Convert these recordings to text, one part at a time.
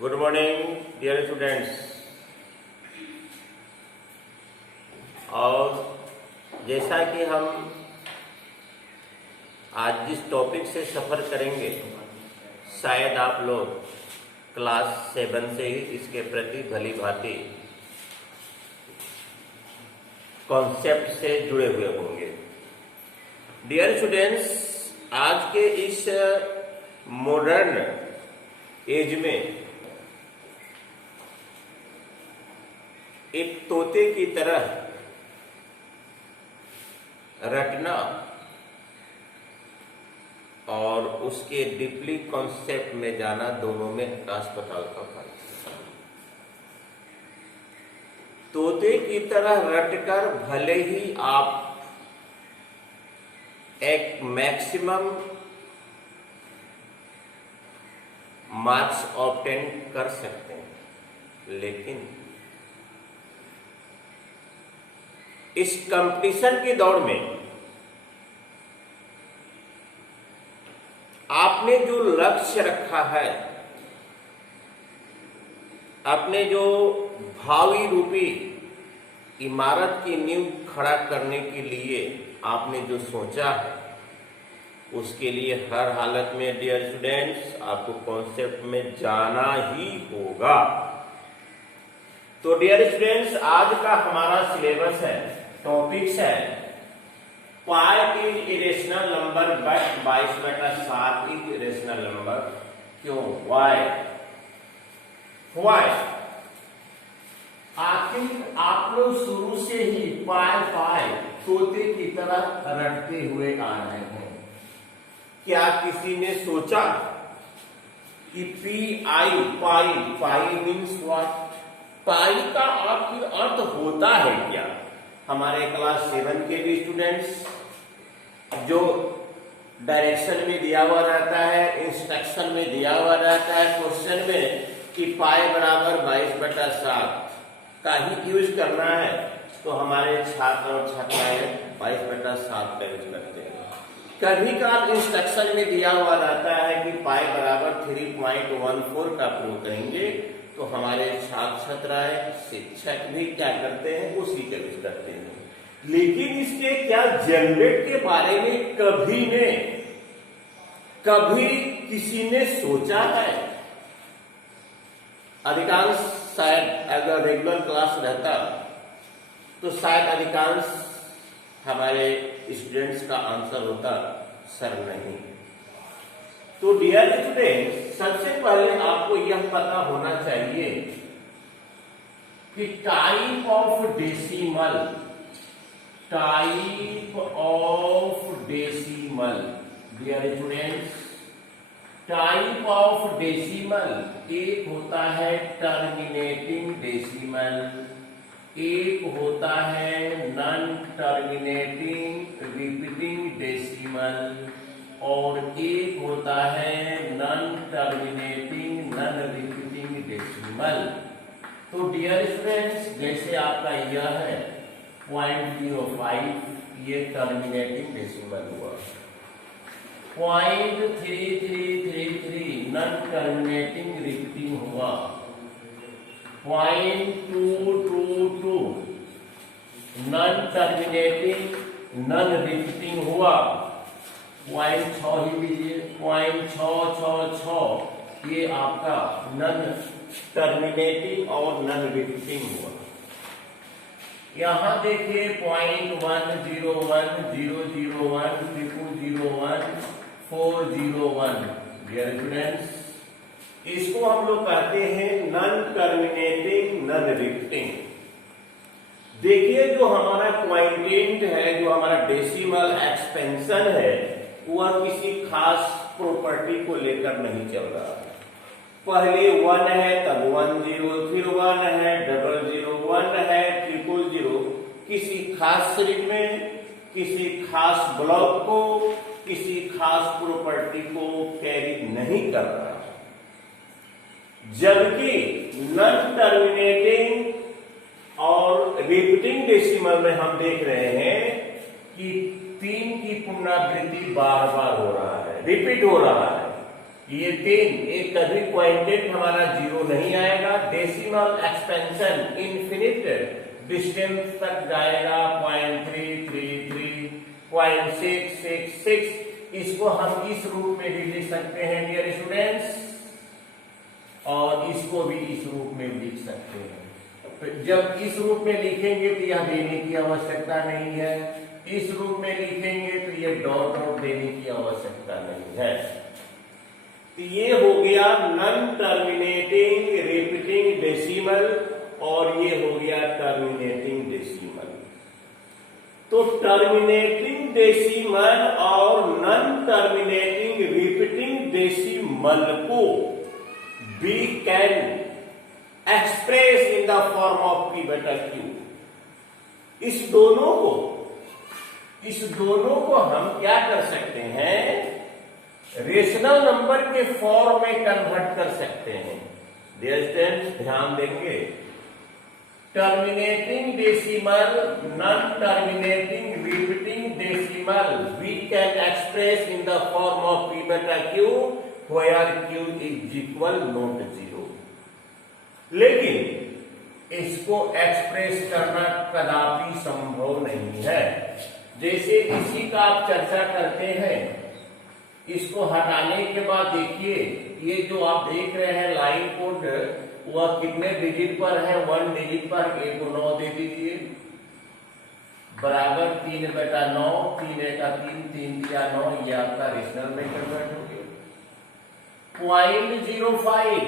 Good morning dear students. और जैसा कि हम आज जिस टॉपिक से सफ़र करेंगे, शायद आप लोग क्लास 7 से ही इसके प्रति भली भांति कॉन्सेप्ट से जुड़े हुए होंगे। डियर स्टूडेंट्स, आज के इस मॉडर्न एज में एक तोते की तरह रटना और उसके डीपली कॉन्सेप्ट में जाना, दोनों में आकाश पाताल का फर्क है। तोते की तरह रटकर भले ही आप एक मैक्सिमम मार्क्स ऑब्टेन कर सकते हैं, लेकिन इस कंपटीशन की दौड़ में आपने जो लक्ष्य रखा है, अपने जो भावी रूपी इमारत की नींव खड़ा करने के लिए आपने जो सोचा है, उसके लिए हर हालत में डियर स्टूडेंट्स आपको कॉन्सेप्ट में जाना ही होगा। तो डियर स्टूडेंट्स, आज का हमारा सिलेबस है, टॉपिक्स है, pi is irrational number but 22/7 is irrational number. क्यों? वाई? आखिर आप लोग शुरू से ही पाई तोते की तरह रटते हुए आ रहे हैं। क्या किसी ने सोचा कि पाई मीन्स व्हाट? पाई का आखिर अर्थ होता है क्या? हमारे क्लास 7 के भी स्टूडेंट्स जो डायरेक्शन में दिया हुआ रहता है, इंस्ट्रक्शन में दिया हुआ रहता है क्वेश्चन में कि पाई बराबर 22/7 का ही यूज करना है, तो हमारे छात्र और छात्राएं 22/7 का यूज करते हैं। कभी कभार इंस्ट्रक्शन में दिया हुआ रहता है कि पाई बराबर 3.14 का प्रयोग करेंगे, तो हमारे छात्र छात्राएं शिक्षक भी क्या करते हैं, उसी का यूज करते हैं। लेकिन इसके क्या जनरेट के बारे में कभी किसी ने सोचा है? अधिकांश शायद अगर रेगुलर क्लास रहता तो शायद अधिकांश हमारे स्टूडेंट्स का आंसर होता सर नहीं। तो डियर स्टूडेंट्स, सबसे पहले आपको यह पता होना चाहिए कि type of decimal dear students, type of decimal, एक होता है टर्मिनेटिंग डेसिमल, एक होता है नॉन टर्मिनेटिंग रिपीटिंग डेसिमल, और एक होता है non terminating non repeating decimal. तो डियर स्टूडेंट्स, जैसे आपका यह है 0.05, ये टर्मिनेटिंग डेसिमल हुआ। 0.3333 नॉन टर्मिनेटिंग रिपीटिंग हुआ। 0.222 नॉन टर्मिनेटिंग नॉन रिपीटिंग हुआ। 0.6 ही लीजिए, 0.666 ये आपका नॉन टर्मिनेटिंग और नॉन रिपीटिंग हुआ। यहां देखिए 0.101 001 001 401। डियर स्टूडेंट्स, इसको हम लोग कहते हैं नॉन टर्मिनेटिंग नॉन रिपीटिंग। देखिए, जो हमारा क्वाइंटेंट है, जो हमारा डेसिमल एक्सपेंशन है, वह किसी खास प्रॉपर्टी को लेकर नहीं चल रहा है। पहले 1 है, तब 10, फिर 1 है, 001 है, 000। किसी खास शरीर में, किसी खास ब्लॉक को, किसी खास प्रॉपर्टी को कैरी नहीं कर रहा। जबकि नॉन टर्मिनेटिंग और रिपीटिंग डेसिमल में हम देख रहे हैं कि 3 की पुनरावृत्ति बार बार हो रहा है, रिपीट हो रहा है। ये 3, एक कभी क्वांटेट हमारा 0 नहीं आएगा। डेसिमल एक्सपेंशन इन्फिनिट डिस्टेंस तक जाएगा, 0.333, 0.666। इसको हम इस रूप में भी लिख सकते हैं डियर स्टूडेंट्स, और इसको भी इस रूप में लिख सकते हैं। तो जब इस रूप में लिखेंगे तो यह देने की आवश्यकता नहीं है, इस रूप में लिखेंगे तो ये डॉट डॉट देने की आवश्यकता नहीं है। तो ये हो गया नॉन टर्मिनेटिंग रिपीटिंग डेसिमल, और ये हो गया टर्मिनेटिंग डेसिमल। तो टर्मिनेटिंग डेसिमल और नॉन टर्मिनेटिंग रिपीटिंग डेसिमल को we can express in the form of p beta q। इस दोनों को हम क्या कर सकते हैं, रेशनल नंबर के फॉर्म में कन्वर्ट कर सकते हैं। ध्यान देंगे, terminating decimal, non terminating repeating decimal we can express in the form of p beta q where q is equal not 0। लेकिन इसको एक्सप्रेस करना कदापि संभव नहीं है। जैसे इसी का आप चर्चा करते हैं, इसको हटाने के बाद देखिए ये जो आप देख रहे हैं लाइन कोड, वह कितने डिजिट पर है, 1 डिजिट पर। ए को 9 दे दीजिए, बराबर 3/9, 3 का 3, 3 दिया 9, ये आपका रेशनल में कन्वर्ट हो गया। 0.05,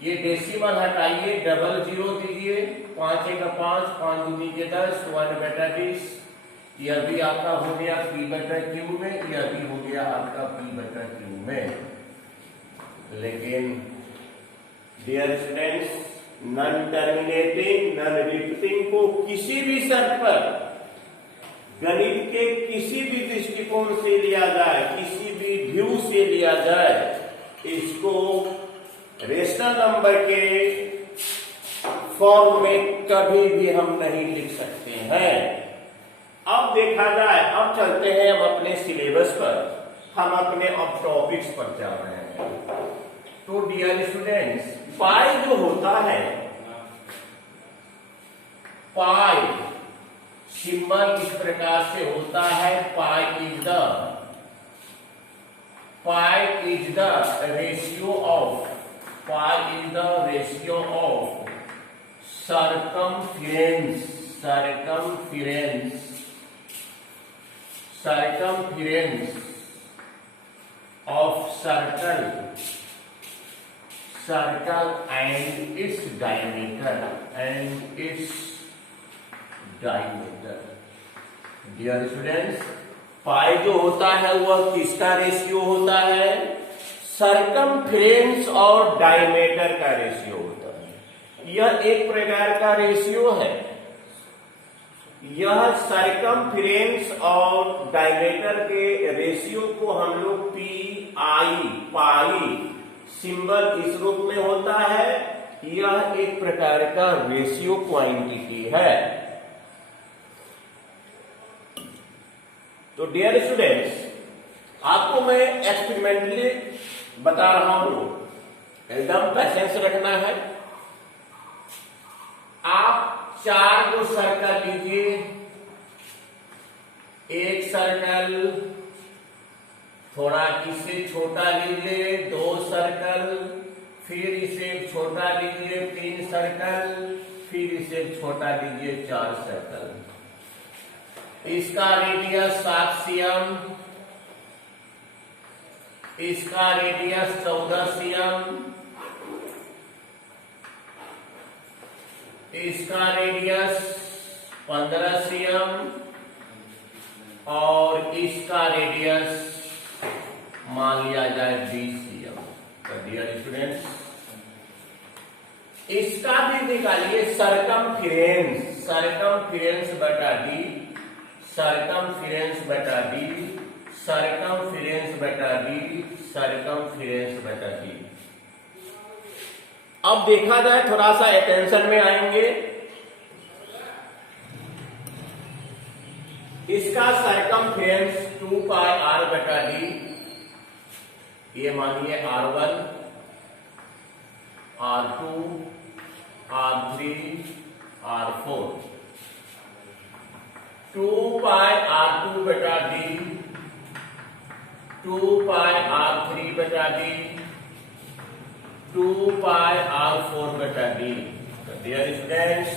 ये डेसिमल हटाइए, डबल 0 दीजिए, 5 का 5, 5 दूनी के 10, 1/20। यह भी आपका हो गया p बटा q में, यह भी हो गया आपका p बटा q में। लेकिन dear students, non terminating non repeating को किसी भी शर्त पर गणित के किसी भी दृष्टिकोण से लिया जाए, किसी भी व्यू से लिया जाए, इसको रेशनल नंबर के फॉर्म में कभी भी हम नहीं लिख सकते हैं। अब देखा जाए, अब चलते हैं हम अपने सिलेबस पर, हम अपने अब टॉपिक्स पर चल रहे हैं। तो डियर स्टूडेंट्स, पाई जो होता है, पाई सिंबल इस प्रकार से होता है, pi is the ratio of circumference of circle and its diameter dear students, pi जो होता है वह किसका रेशियो होता है, सरकमफ्रेंस और डायमीटर का रेशियो होता है। यह एक प्रकार का रेशियो है। यह सरकमफ्रेंस और डायमीटर के रेशियो को हम लोग पाई सिंबल इस रूप में होता है। यह एक प्रकार का रेशियो क्वांटिटी है। तो डियर स्टूडेंट्स, आपको मैं एक्सपेरिमेंटली बता रहा हूं, एकदम पेशेंस रखना है। आप 4 को सर्कल लीजिए, एक सर्कल, थोड़ा इससे छोटा लीजिए 2 सर्कल, फिर इसे छोटा लीजिए 3 सर्कल, फिर इसे छोटा लीजिए 4 सर्कल। इसका रेडियस 7 cm, इसका रेडियस 14 cm, इसका रेडियस 15 cm और इसका रेडियस मान लिया जाए 20 cm। तो डियर स्टूडेंट्स, इसका भी निकालिए सरकमफ्रेंस बटा डी, सरकमफ्रेंस बटा डी, सरकमफ्रेंस बटा डी, सरकमफ्रेंस बटा डी। अब देखा जाए, थोड़ा सा अटेंशन में आएंगे। इसका सरकमफ्रेंस 2 पाई r बटा डी, ये मानिए R1, R2, R3, R4, 2 पाई R2 बटा D, 2 पाई R3 बटा D, 2 पाई R4 बटा D। डियर स्टूडेंट्स,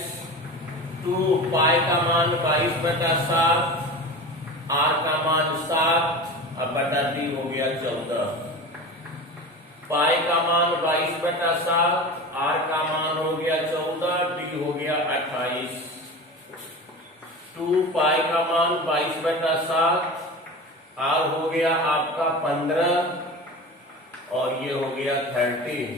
2 पाई का मान 22 बटा 7, R का मान 7, अब बटा D हो गया 14। पाई का मान 22 बटा 7, R का मान हो गया 14, D हो गया 28। 2 पाई का मान 22 बटा 7, R हो गया आपका 15 और ये हो गया 30।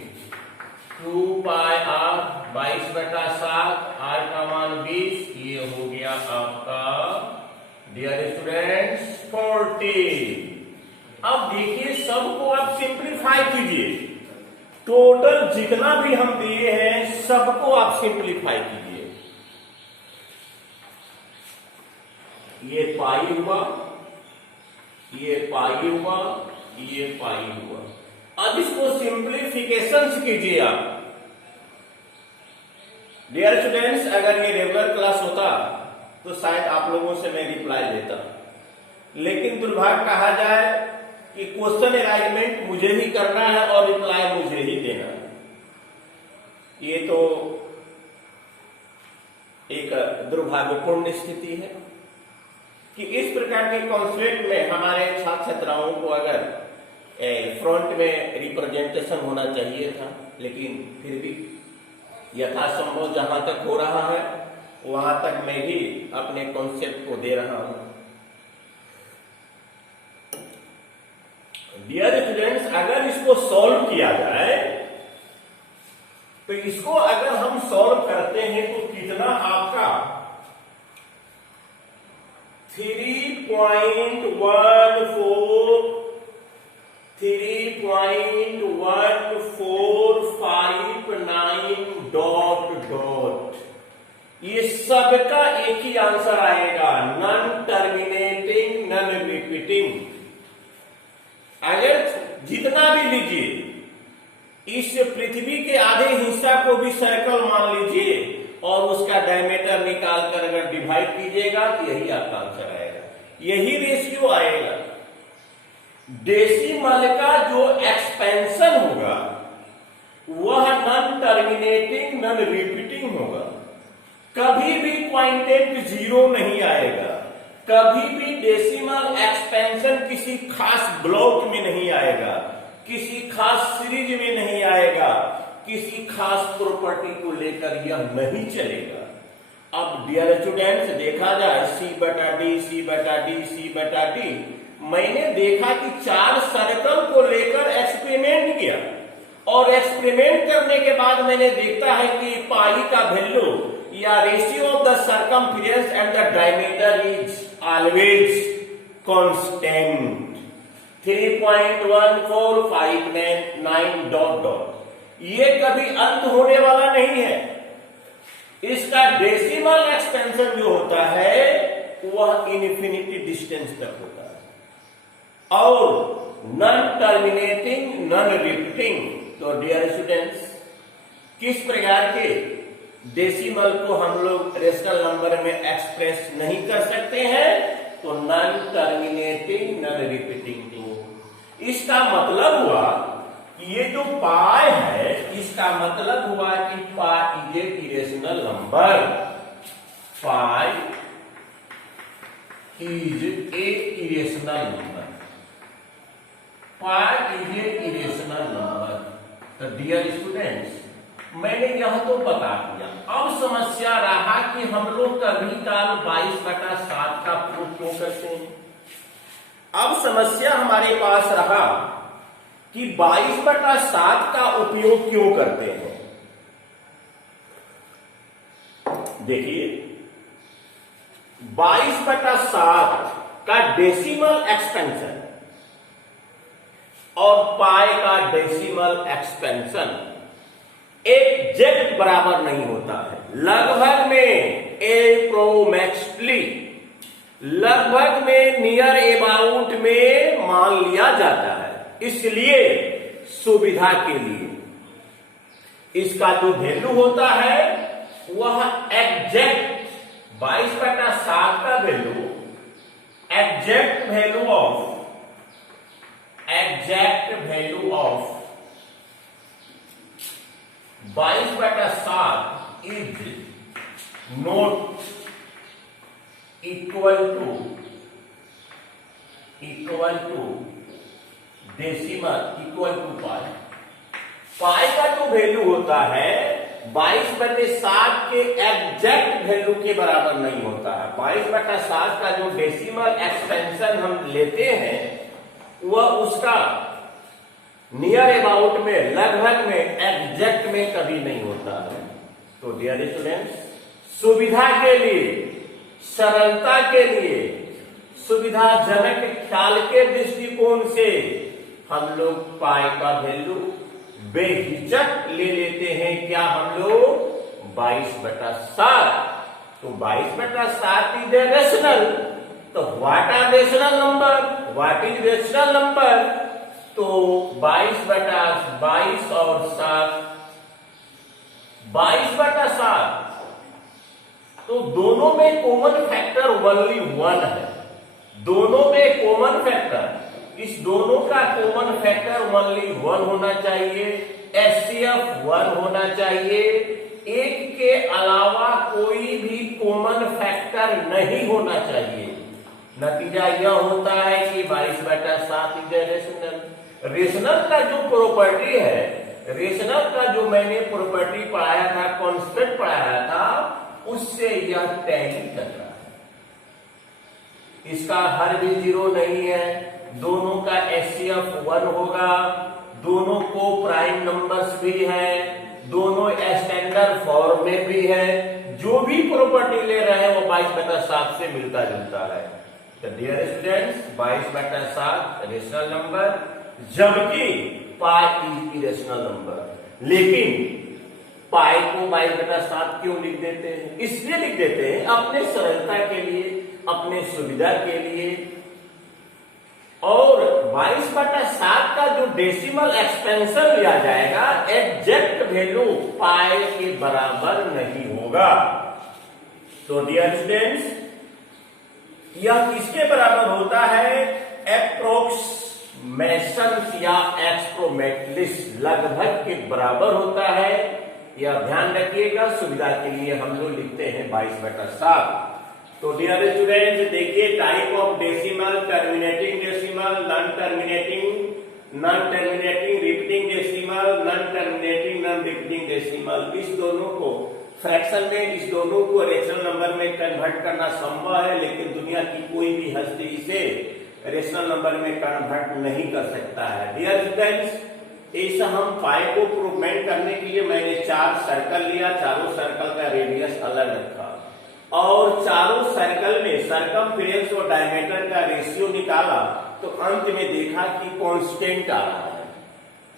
2 पाई R 22 बटा 7, R का मान 20, ये हो गया आपका डियर स्टूडेंट्स 40। अब देखिए सबको आप सिंप्लीफाई कीजिए, टोटल जितना भी हम दिए हैं सबको आप सिंप्लीफाई कीजिए। ये पाई हुआ, ये पाई हुआ, ये पाई हुआ। अब इसको सिंप्लीफिकेशन कीजिए आप। डियर स्टूडेंट्स, अगर ये रेगुलर क्लास होता तो शायद आप लोगों से मैं रिप्लाई देता, लेकिन दुर्भाग्य कहा जाए कि क्वेश्चन अरेंजमेंट मुझे ही करना है और रिप्लाई मुझे ही देना है। ये तो एक दुर्भाग्यपूर्ण स्थिति है कि इस प्रकार के कॉन्सेप्ट में हमारे छात्र छात्राओं को अगर फ्रंट में रिप्रेजेंटेशन होना चाहिए था, लेकिन फिर भी यथासंभव जहां तक हो रहा है वहां तक मैं भी अपने कॉन्सेप्ट को दे रहा हूं। डियर स्टूडेंट्स, अगर इसको सॉल्व किया जाए तो इसको अगर हम सॉल्व करते हैं तो कितना आपका 3.1459 डॉट डॉट, ये सबका एक ही आंसर आएगा, नॉन टर्मिनेटिंग नॉन रिपीटिंग। अगर जितना भी लीजिए, इस पृथ्वी के आधे हिस्सा को भी सर्कल मान लीजिए और उसका डायमीटर निकाल कर अगर डिवाइड कीजिएगा तो यही आपका आंसर आएगा, यही रेशियो आएगा। डेसिमल का जो एक्सपेंशन होगा वह नॉन टर्मिनेटिंग नॉन रिपीटिंग होगा। कभी भी क्वांटेंट जीरो नहीं आएगा, कभी भी डेसिमल एक्सपेंशन किसी खास ब्लॉक में नहीं आएगा, किसी खास सीरीज में नहीं आएगा, किसी खास प्रॉपर्टी को लेकर यह नहीं चलेगा। अब डियर स्टूडेंट्स, देखा जाए C बटा D, C बटा D, C बटा D, मैंने देखा कि 4 सर्कल को लेकर एक्सपेरिमेंट किया और एक्सपेरिमेंट करने के बाद मैंने देखता है कि पाई का वैल्यू या ratio of the circumference and the diameter is always constant 3.1459 dot dot. ये कभी अंत होने वाला नहीं है। इसका डेसिमल एक्सपेंशन जो होता है वह इन्फिनिटी डिस्टेंस तक होता है और नॉन टर्मिनेटिंग नॉन रिपीटिंग। तो डियर स्टूडेंट्स, किस प्रकार के डेसिमल को हम लोग रेशनल नंबर में एक्सप्रेस नहीं कर सकते हैं? तो नॉन टर्मिनेटिंग नॉन रिपीटिंग। तो इसका मतलब हुआ कि ये जो पाई है, इसका मतलब हुआ कि pi is a irrational number, pi is a irrational number, pi is a irrational number. तो डियर स्टूडेंट्स, मैंने यह तो बता दिया। अब समस्या रहा कि हम लोग कभी काल 22/7 का प्रूफ क्यों करते हैं। अब समस्या हमारे पास रहा कि 22/7 का उपयोग क्यों करते हैं। देखिए, 22/7 का डेसिमल एक्सपेंशन और पाई का डेसिमल एक्सपेंशन एग्जैक्ट बराबर नहीं होता है। लगभग में एप्रोक्सीमेटली, लगभग में नियर अबाउट में मान लिया जाता है। इसलिए सुविधा के लिए इसका जो वैल्यू होता है वह एग्जैक्ट 22/7 का value exact value of 22/7 is not equal to decimal equal to pi. Pi का जो वैल्यू होता है 22/7 के एग्जैक्ट वैल्यू के बराबर नहीं होता है। 22/7 का जो डेसिमल एक्सपेंशन हम लेते हैं वह उसका नियर अबाउट में, लगभग में, एग्जैक्ट में कभी नहीं होता है। तो डियर स्टूडेंट्स, सुविधा के लिए, सरलता के लिए, सुविधाजनक ख्याल के दृष्टिकोण से हम लोग पाई का वैल्यू बेहिचक ले लेते हैं। क्या हम लोग 22/7। तो 22/7 इज ए रेशनल। तो what are rational number, what is rational number? तो 22/22 और 7 22/7। तो दोनों में कॉमन फैक्टर ओनली 1 है। दोनों में कॉमन फैक्टर, इस दोनों का कॉमन फैक्टर ओनली 1 होना चाहिए, एचसीएफ 1 होना चाहिए। एक के अलावा कोई भी कॉमन फैक्टर नहीं होना चाहिए। नतीजा यह होता है कि 22/7 इज रेशनल। रेशनल का जो प्रॉपर्टी है, रेशनल का जो मैंने प्रॉपर्टी पढ़ाया था, कॉन्सेप्ट पढ़ाया था, उससे यह टैली कर रहा है। इसका हर भी 0 नहीं है, दोनों का एचसीएफ 1 होगा, दोनों को प्राइम नंबर्स भी है, दोनों स्टैंडर्ड फॉर्म में भी है। जो भी प्रॉपर्टी ले रहे हैं वो 22/7 से मिलता जुलता है। तो डियर स्टूडेंट्स, 22/7 रेशनल नंबर, जबकि पाई इज इरेशनल नंबर। लेकिन पाई को 22/7 क्यों लिख देते हैं? इसलिए लिख देते हैं अपने सरलता के लिए, अपने सुविधा के लिए। और 22/7 का जो डेसिमल एक्सपेंशन लिया जाएगा एग्जैक्ट वैल्यू पाई के बराबर नहीं होगा। तो डियर स्टूडेंट्स, यह किसके बराबर होता है? एप्रोक्सीमेशन या एक्सप्रोमेटलिस, लगभग के बराबर होता है। यह ध्यान रखिएगा, सुविधा के लिए हम लोग लिखते हैं 22/7। तो डियर स्टूडेंट्स, देखिए type of decimal, terminating decimal, non terminating repeating decimal, non terminating non repeating decimal. इस दोनों को फ्रैक्शन में, इस दोनों को रेशनल नंबर में कन्वर्ट करना संभव है, लेकिन दुनिया की कोई भी हस्ती इसे रेशनल नंबर में कन्वर्ट नहीं कर सकता है। डियर स्टूडेंट्स, ऐसा हम पाई को प्रूवमेंट करने के लिए मैंने 4 सर्कल लिया, चारों सर्कल का रेडियस अलग रखा और चारों सर्कल में सरकमफ्रेंस और डायमीटर का रेशियो निकाला। तो अंत में देखा कि कांस्टेंट आ रहा है,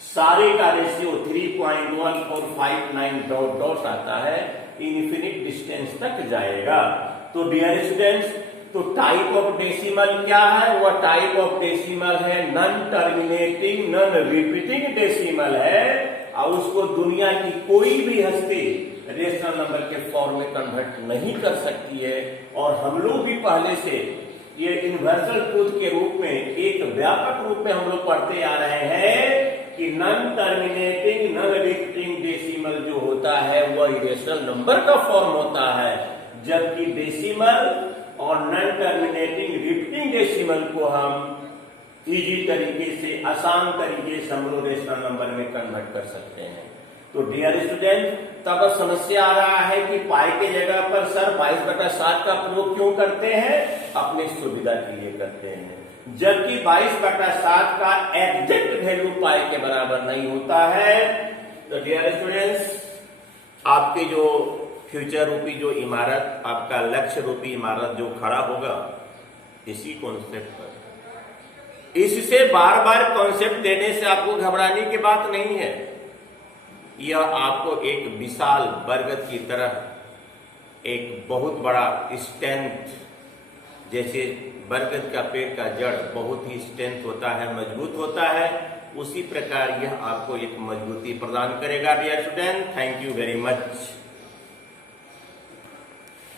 सारे का रेशियो 3.1459 डॉट डॉट आता है, इनफिनिट डिस्टेंस तक जाएगा। तो डियर स्टूडेंट्स, तो टाइप ऑफ डेसिमल क्या है? वह टाइप ऑफ डेसिमल है non terminating non repeating decimal है, और उसको दुनिया की कोई भी हस्ती रेशनल नंबर के फॉर्म में कन्वर्ट नहीं कर सकती है। और हम लोग भी पहले से ये यूनिवर्सल ट्रूथ के रूप में, एक व्यापक रूप में हम लोग पढ़ते आ रहे हैं कि non terminating non repeating decimal जो होता है वह इरेशनल नंबर का फॉर्म होता है, जबकि डेसिमल और नॉन टर्मिनेटिंग रिपीटिंग डेसिमल को हम इजी तरीके से, आसान तरीके से हम लोग रेशनल नंबर में कन्वर्ट कर सकते हैं। तो डियर स्टूडेंट, तब समस्या आ रहा है कि पाई के जगह पर सर 22/7 का प्रयोग क्यों करते हैं? अपनी सुविधा के लिए करते हैं, जबकि 22/7 का एग्जैक्ट वैल्यू पाई के बराबर नहीं होता है। तो डियर स्टूडेंट्स, आपकी जो फ्यूचर रूपी जो इमारत, आपका लक्ष्य रूपी इमारत जो खड़ा होगा इसी कॉन्सेप्ट पर, इससे बार बार कॉन्सेप्ट देने से आपको घबराने की बात नहीं है। यह आपको एक विशाल बरगद की तरह एक बहुत बड़ा स्ट्रेंथ जैसे बरगद का पेड़ का जड़ बहुत ही स्ट्रेंथ होता है, मजबूत होता है, उसी प्रकार यह आपको एक मजबूती प्रदान करेगा। Dear student, thank you very much.